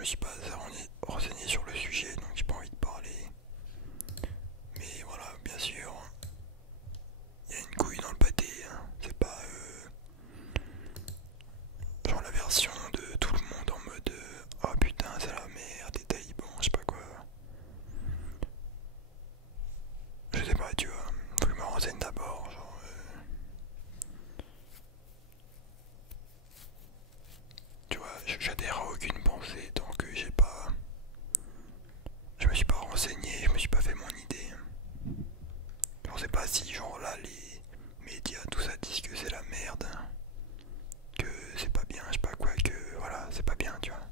me suis pas assez renseigné sur le sujet, donc j'ai pas envie de parler. Mais voilà, bien sûr, il y a une couille dans le pâté, hein. C'est pas genre la version de tout le monde en mode oh putain c'est la merde, des talibans, je sais pas quoi. Je sais pas, tu vois, faut que je me renseigne d'abord, genre tu vois, j'adhère à aucune pensée tant que j'ai pas. Je me suis pas renseigné, je me suis pas fait mon idée. Je sais pas si genre là les médias tout ça disent que c'est la merde, que c'est pas bien, je sais pas quoi, que voilà, c'est pas bien, tu vois.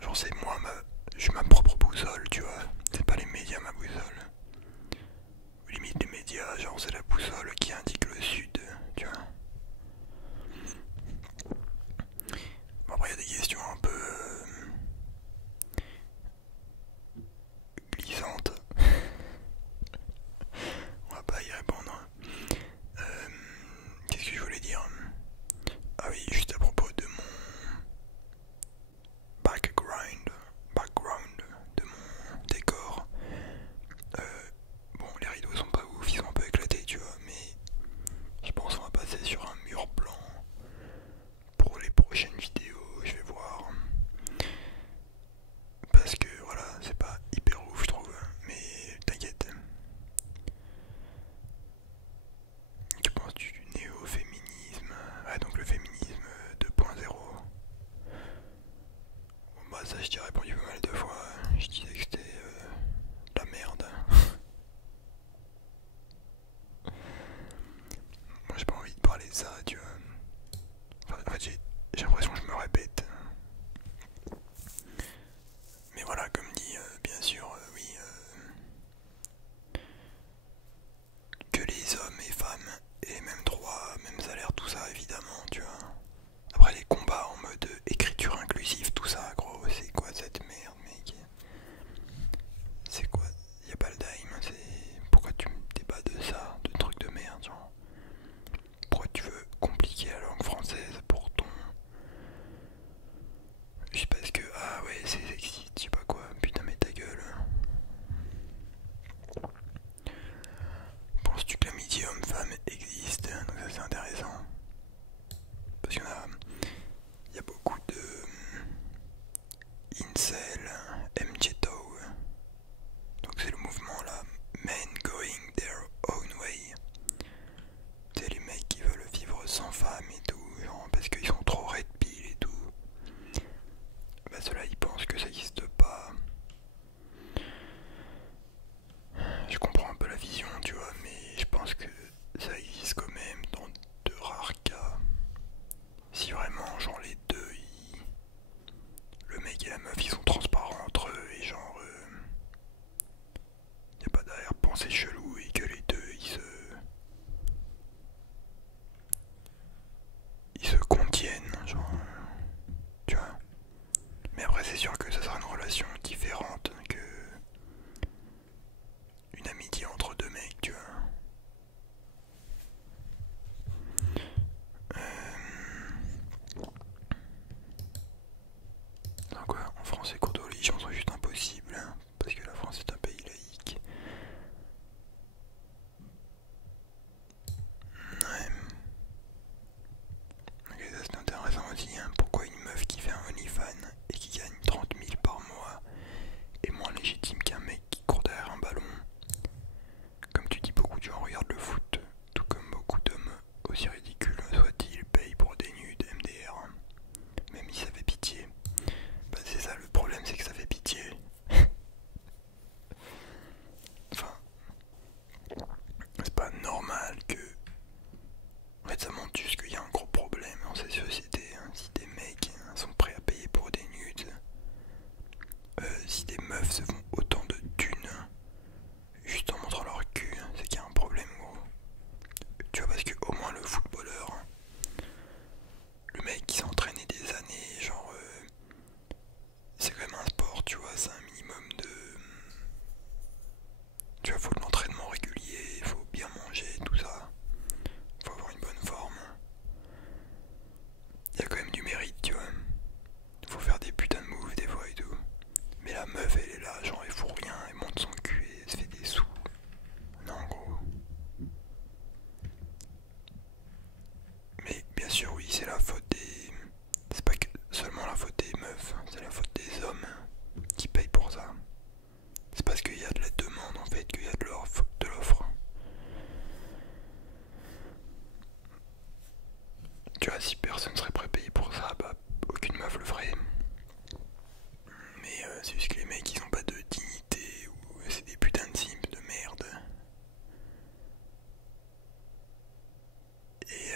Genre c'est moi, je suis ma propre boussole, tu vois. C'est pas les médias ma boussole. Limite les médias, genre c'est la boussole qui indique le sud, tu vois. Bon, après il y a des questions un peu glissantes. On va pas y répondre. Euh, Qu'est-ce que je voulais dire? Ah oui, juste à propos de mon background de mon décor. Bon, les rideaux sont pas ouf, ils sont un peu éclatés, tu vois, mais je pense qu'on va passer sur un mur blanc pour les prochaines vidéos, je vais voir. Parce que voilà, c'est pas hyper ouf, je trouve, mais t'inquiète. Que penses-tu du néo-féminisme? Ah, donc le féminisme 2.0. Bon, bah, ça, je t'ai répondu pas mal de fois. Je disais que c'était la merde. Moi, j'ai pas envie de parler de ça, tu vois. Enfin, en fait, j'ai l'impression que je me répète. Mais voilà, comme dit, bien sûr, oui, que les hommes et femmes aient les mêmes droits, même salaire, tout ça, évidemment, tu vois. Après, les combats en mode écriture inclusive, tout ça, gros, c'est quoi cette merde, mec? C'est quoi? Y'a pas le dime, c'est. Pourquoi tu me débats de ça, de trucs de merde, genre? Pourquoi tu veux compliquer la langue française pour ton. Juste parce que, ah ouais, c'est sexiste, je sais pas quoi, putain, mais ta gueule. Penses-tu que l'amitié homme-femme existe? Donc ça c'est intéressant. Parce qu'il y a beaucoup de incel, mjeto. Donc c'est le mouvement là, men going their own way. C'est les mecs qui veulent vivre sans femme et tout, genre parce qu'ils sont trop red pill et tout. Bah ceux-là ils pensent que ça existe pas. Je comprends un peu la vision, tu vois, mais je pense que ça existe quand même dans de rares cas. Si vraiment, genre les deux, le mec et la meuf, ils sont transparents entre eux et genre, y a pas d'arrière-pensée chelou et que les deux, ils se contiennent, genre, tu vois. Mais après, c'est sûr que ça sera une relation différente que une amitié entre deux mecs, tu vois. Donc quoi, en France, les cours de religion sont juste impossibles, hein, parce que la France est un pays laïque. Ouais. Ok, ça c'est intéressant aussi, hein. Pourquoi une meuf qui fait un OnlyFans et qui gagne 30 000 par mois est moins légitime qu'un mec qui court derrière un ballon? Comme tu dis, beaucoup de gens regardent le foot, tout comme beaucoup d'hommes, aussi ridicules soient-ils, payent pour des nudes MDR, même si ça fait pitié. Bah c'est ça le problème, c'est que ça fait pitié. des meufs, c'est la faute des hommes qui payent pour ça. C'est parce qu'il y a de la demande en fait qu'il y a de l'offre. Tu vois, si personne serait prêt à payer pour ça, bah aucune meuf le ferait. Mais c'est juste que les mecs ils ont pas de dignité ou c'est des putains de simps de merde. Et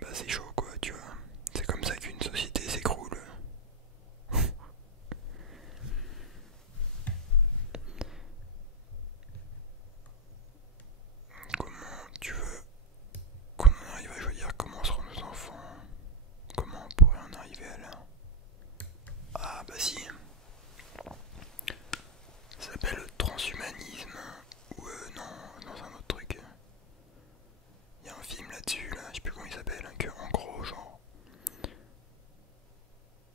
bah c'est chaud quoi, tu vois. C'est comme ça qu'une société s'écroule. Comment tu veux qu'on en arrive à choisir comment seront nos enfants? Comment on pourrait en arriver à là? Ah bah si, ça s'appelle le transhumanisme. Ou non, dans un autre truc. Il y a un film là-dessus, là, je sais plus comment il s'appelle, que en gros genre.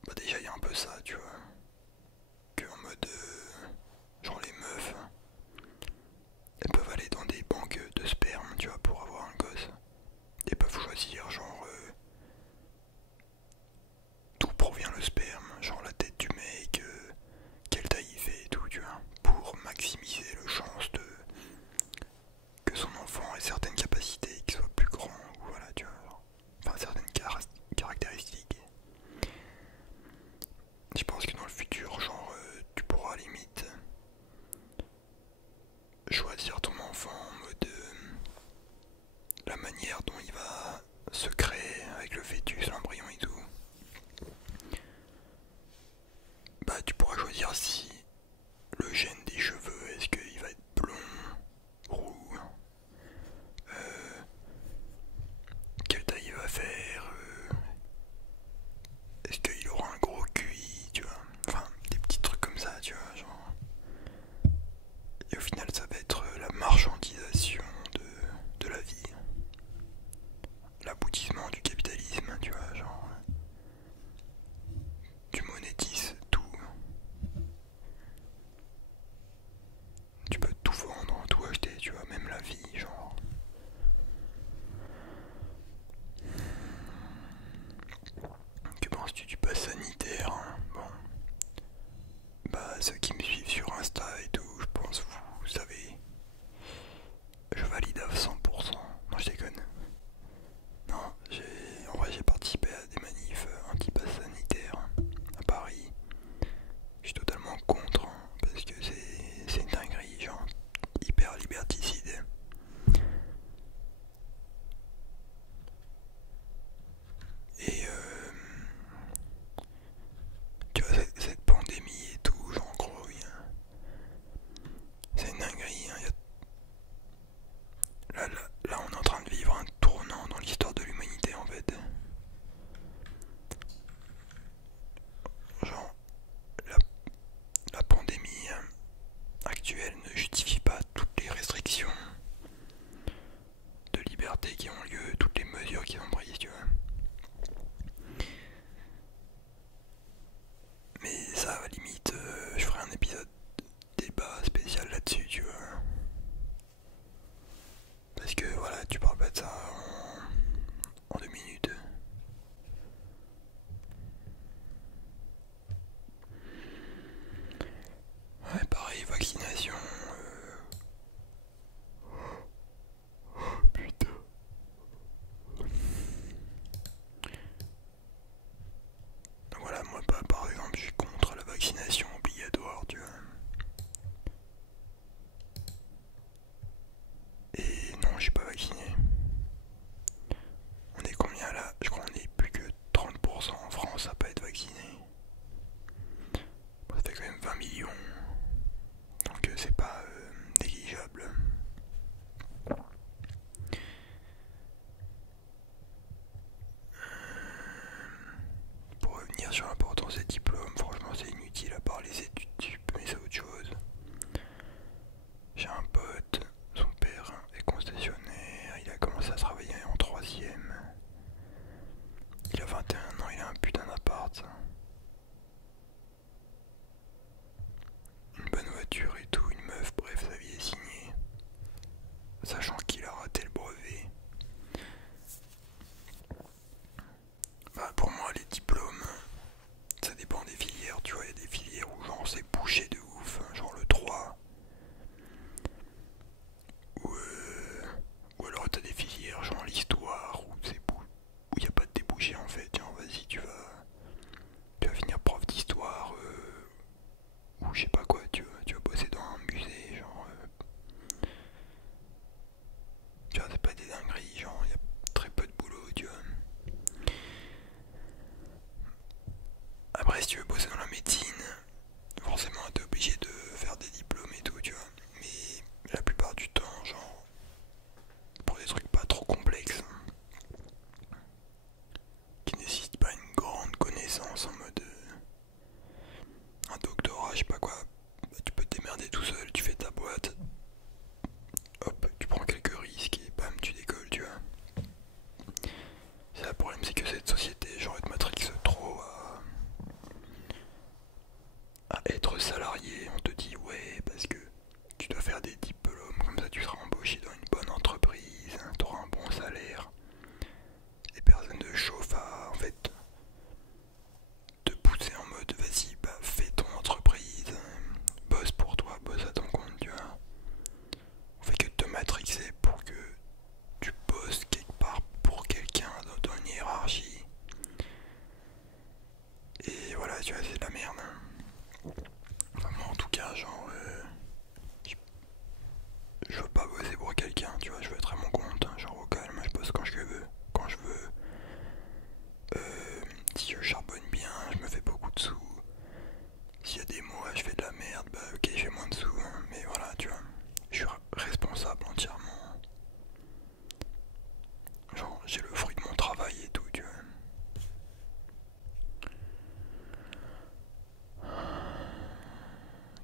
Bah déjà il y a un peu ça, tu vois. Que en mode genre les meufs, elles peuvent aller dans des banques de sperme, tu vois, pour avoir un gosse. Et peuvent choisir genre d'où provient le sperme, genre la tête du mec, quelle taille il fait et tout, tu vois, pour maximiser le chance de que son enfant ait certaines capacités, qu'il soit plus grand, ou voilà, tu vois, enfin certaines caractéristiques. Je pense que dans le futur, genre, tu pourras limite choisir ton enfant en mode la manière dont il va se créer avec le fœtus, l'embryon et tout. Bah tu pourras choisir si le gène des cheveux, est-ce qu'il va être blond, roux, quelle taille il va faire, est-ce qu'il aura un gros QI, tu vois, enfin des petits trucs comme ça, tu vois, genre. Et au final ça va être la marchandisation de la vie, l'aboutissement du capitalisme, tu vois, genre. Tu monétises tout. Tu peux tout vendre, tout acheter, tu vois, même la vie, genre. Que penses-tu du pass sanitaire, hein? Bon. Bah, ceux qui me suivent sur Insta et tout, je pense, vous savez. Je valide à 100%. Non, je déconne. Non, en vrai, j'ai participé à des manifs anti-pass sanitaire à Paris. Je suis totalement contre, hein, parce que c'est une dinguerie, genre, hyper liberticide. Et tu vois, cette pandémie et tout, genre, en gros, c'est une dinguerie, hein, là, on est en train de vivre un tournant dans l'histoire de l'humanité, en fait. Genre, la, la pandémie actuelle ne justifie pas toutes les restrictions de liberté qui ont lieu, toutes les mesures qui sont prises, tu vois. Mais ça, à la limite, je ferai un épisode débat spécial là-dessus, tu vois. Parce que voilà, tu parles pas de ça en 2 minutes. Ouais, pareil, vaccination. Putain. Voilà, moi, par exemple, je suis contre la vaccination obligatoire, tu vois. Et non, je suis pas vacciné. On est combien là? Je crois qu'on est plus que 30% en France à pas être vacciné. Bon, ça fait quand même 20 millions. Donc c'est pas négligeable. Pour revenir sur l'importance des diplômes, franchement c'est inutile à part les études sup, mais c'est autre chose. J'ai un pote, son père est concessionnaire, il a commencé à travailler en troisième. Il a 21 ans, il a un putain d'appart. Une bonne voiture et tout, une meuf, bref, sa vie est signée. Sachant qu'il a raté le brevet. Bah pour moi les diplômes, être salarié, on te dit ouais parce que tu dois faire des diplômes, comme ça tu seras embauché dans une bonne entreprise, tu auras un bon salaire. Et personne ne chauffe à en fait te pousser en mode vas-y bah fais ton entreprise, bosse pour toi, bosse à ton compte, tu vois. On fait que te matrixer pour que tu bosses quelque part pour quelqu'un dans une hiérarchie. Et voilà, tu vois, c'est de la merde. Enfin, moi en tout cas, genre, je veux pas bosser pour quelqu'un, tu vois, je veux être à mon compte, hein, genre au calme, je bosse quand je veux, quand je veux. Si je charbonne bien, je me fais beaucoup de sous. S'il y a des mois, je fais de la merde, bah ok, j'ai moins de sous, hein, mais voilà, tu vois, je suis responsable entièrement. Genre, j'ai le fruit de mon travail et tout, tu vois.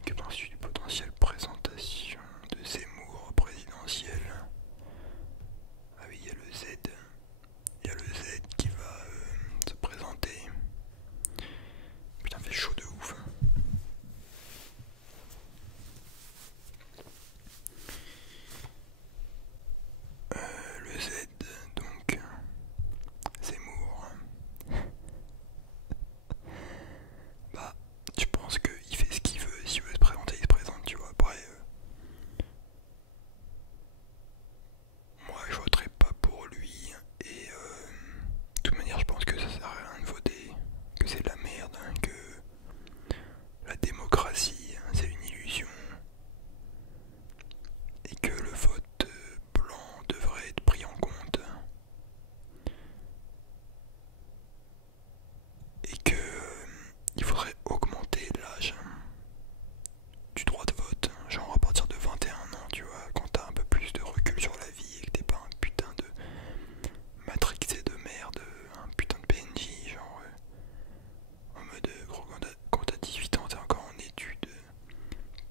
Que penses-tu du potentiel présentation de Zemmour présidentiel? Ah oui, il y a le Z. Il y a le Z qui va se présenter. Putain, fait chaud de ouf. Le Z, donc, Zemmour. Bah, je pense qu'il fait ce qu'il veut. S'il veut se présenter, il se présente, tu vois. Après, moi, je voterai pas pour lui. Et de toute manière, je pense que ça sert à rien de voter. Que c'est de la merde. Hein, que la démocratie, c'est une illusion. Et que le vote blanc devrait être pris en compte. Et que il faudrait augmenter l'âge du droit de vote, genre à partir de 21 ans, tu vois, quand t'as un peu plus de recul sur la vie et que t'es pas un putain de matrixé de merde, un putain de PNJ, genre en mode gros, quand t'as 18 ans, t'es encore en études,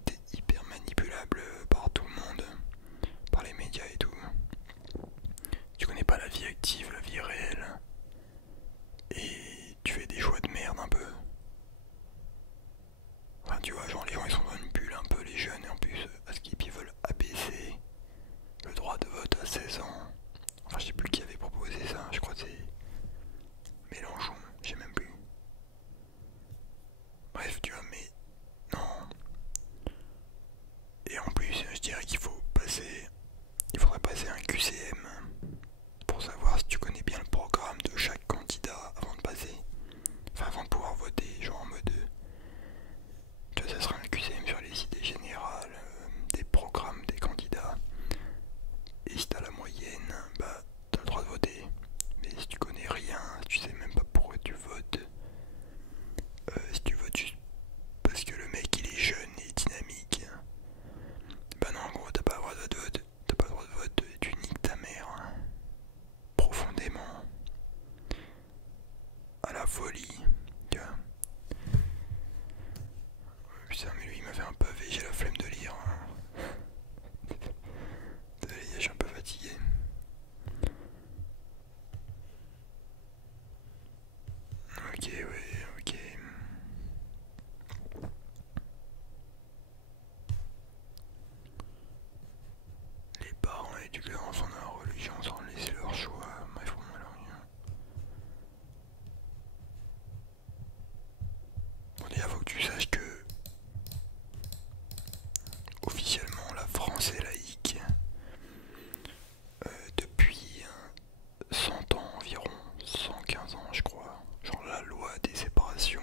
t'es hyper manipulable par tout le monde, par les médias et tout. Tu connais pas la vie active, la vie réelle, et tu fais des choix de merde un peu. Enfin, tu vois, genre les gens ils sont dans une bulle un peu, les jeunes, et en plus, à ce qu'ils veulent abaisser le droit de vote à 16 ans. Enfin, je sais plus qui avait proposé ça, je crois que c'est Mélenchon, je sais même plus. Bref, tu vois, mais non. Et en plus, je dirais il faudrait passer un QCM pour savoir si tu connais bien le programme de chaque candidat avant de passer. Enfin, avant de pouvoir voter, genre en mode. Tu vois, ça sera un QCM sur les idées générales, des programmes des candidats. Et si t'as la moyenne, bah t'as le droit de voter. Mais si tu connais rien, si tu sais même pas pourquoi tu votes, si tu votes juste parce que le mec il est jeune et dynamique, bah non, en gros t'as pas le droit de vote, t'as pas le droit de vote, et tu niques ta mère profondément à la folie, tu vois. Putain, mais lui il m'a fait un pavé, j'ai la flemme de lire. Désolé, je suis un peu fatigué. Ok, ouais, ok. Les parents éduquent leurs enfants dans la religion sans laisser leur choix. Bref, bon, alors, bon, déjà, faut que tu saches que officiellement la France est laïque depuis 100 ans environ, 115 ans je crois. Genre la loi de séparation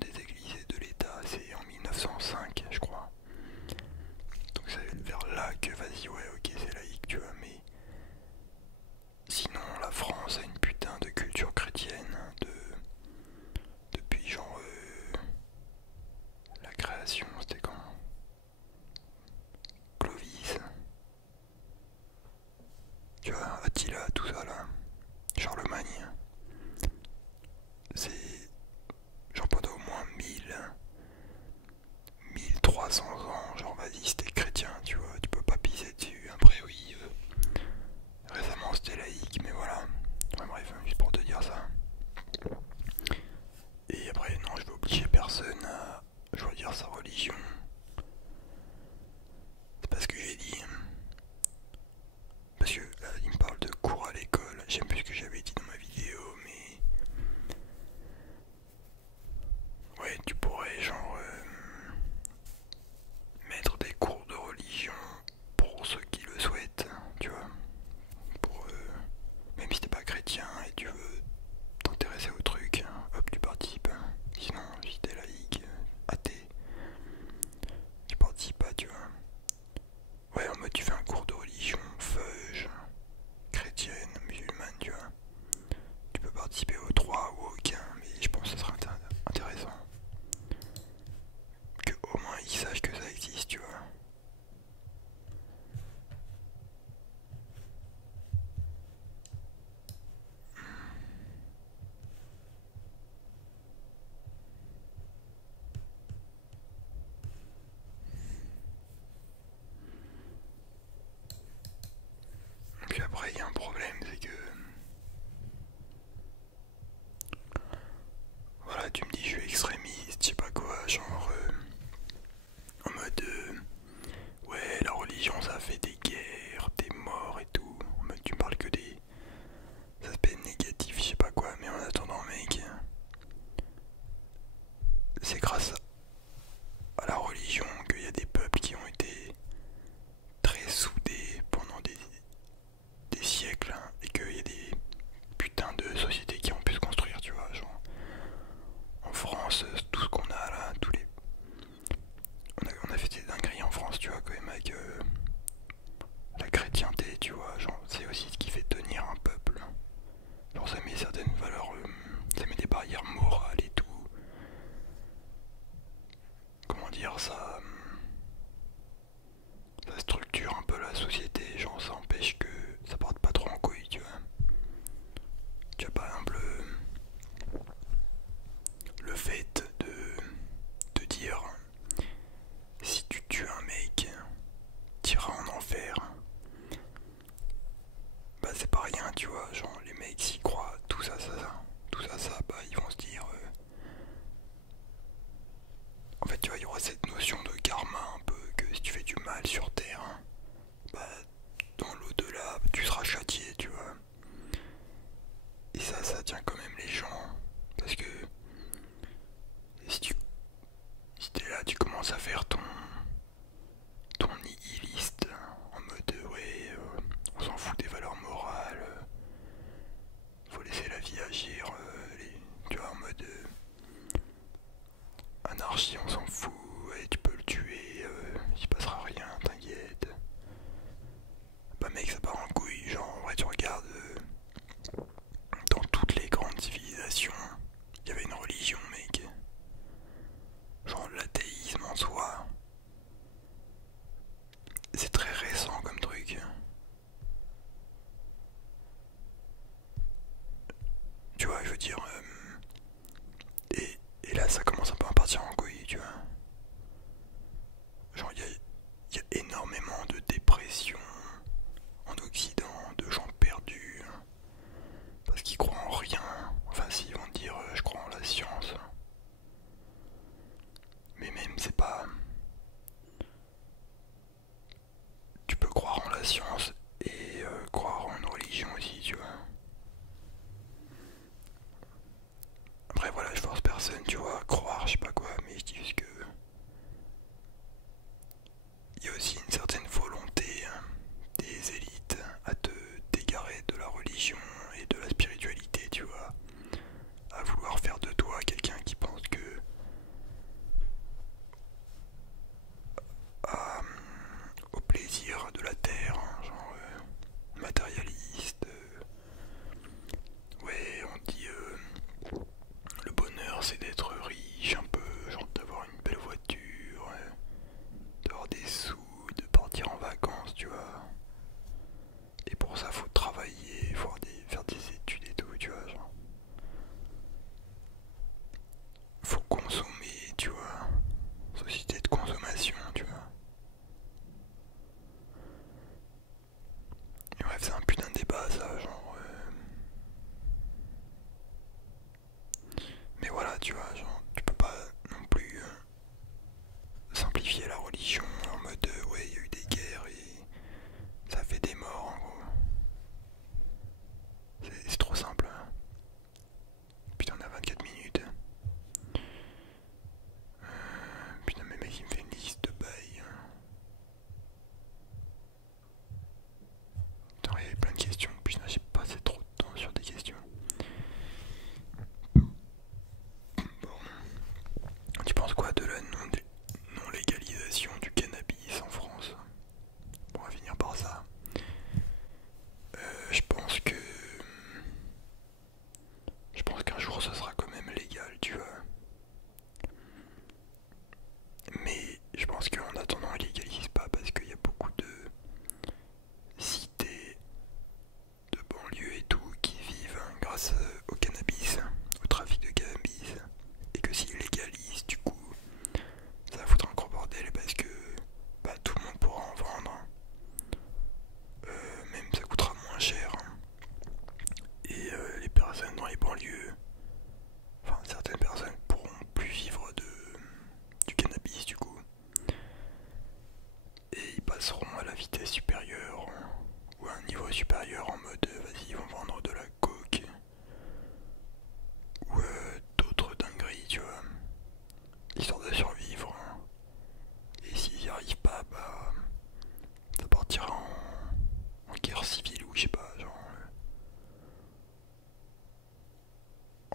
des églises et de l'État c'est en 1905 je crois. Donc c'est vers là que vas-y ouais ok c'est laïque tu vois mais sinon la France a une putain de culture chrétienne depuis genre problème, c'est que voilà, tu me dis je suis extrémiste, je sais pas quoi, genre en mode ouais, la religion ça fait des guerres, des morts et tout. En mode tu me parles que des aspects négatifs, je sais pas quoi, mais en attendant, mec, c'est grâce à la religion qu'il y a des peuples qui ont été très soudés pendant des siècles, hein, et qu'il y a des putains de sociétés qui ont pu se construire, tu vois, genre en France, tout ce qu'on a là, on a fait des dingueries en France, tu vois, quand même, avec la chrétienté, tu vois, genre c'est aussi ce qui fait tenir un peuple. Genre ça met certaines valeurs, ça met des barrières morales et tout. Comment dire, ça structure un peu la société, genre ça empêche que ça parte pas trop en couille, tu vois. Tu vois, par exemple, le fait de dire si tu tues un mec, t'iras en enfer. Bah c'est pas rien, tu vois, genre les mecs s'y croient, tout ça, bah ils vont se dire... En fait, tu vois, il y aura cette notion de karma un peu, que si tu fais du mal sur Terre, bah dans l'au-delà, tu seras châtié, tu vois. Et ça tient quand même les gens, parce que si t'es là, tu commences à faire ton nihiliste, en mode ouais, on s'en fout des valeurs morales, faut laisser la vie agir, tu vois, en mode anarchie, on s'en fout, et tu peux le tuer, il se passera rien, t'inquiète. Bah mec, ça part en couille, genre en vrai tu regardes dans toutes les grandes civilisations, il y avait une religion, mec. Genre l'athéisme en soi, c'est très récent comme truc. Tu vois, je veux dire, et là ça commence un peu à partir en couille, tu vois. Genre il y a énormément de dépression en Occident, de gens perdus, parce qu'ils croient en rien. Enfin si, ils vont dire je crois en la science. Mais même c'est pas... Tu peux croire en la science et croire en une religion aussi, tu vois. Après voilà, je force personne, tu vois, à croire, je sais pas quoi, mais je dis juste que... Il y a aussi une certaine volonté des élites à te t'égarer de la religion et de la spiritualité, tu vois. À vouloir faire de toi quelqu'un qui pense que... au plaisir de la terre, hein, genre matérialiste. Ouais, on dit le bonheur c'est d'être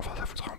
Enfin, ça foutrait un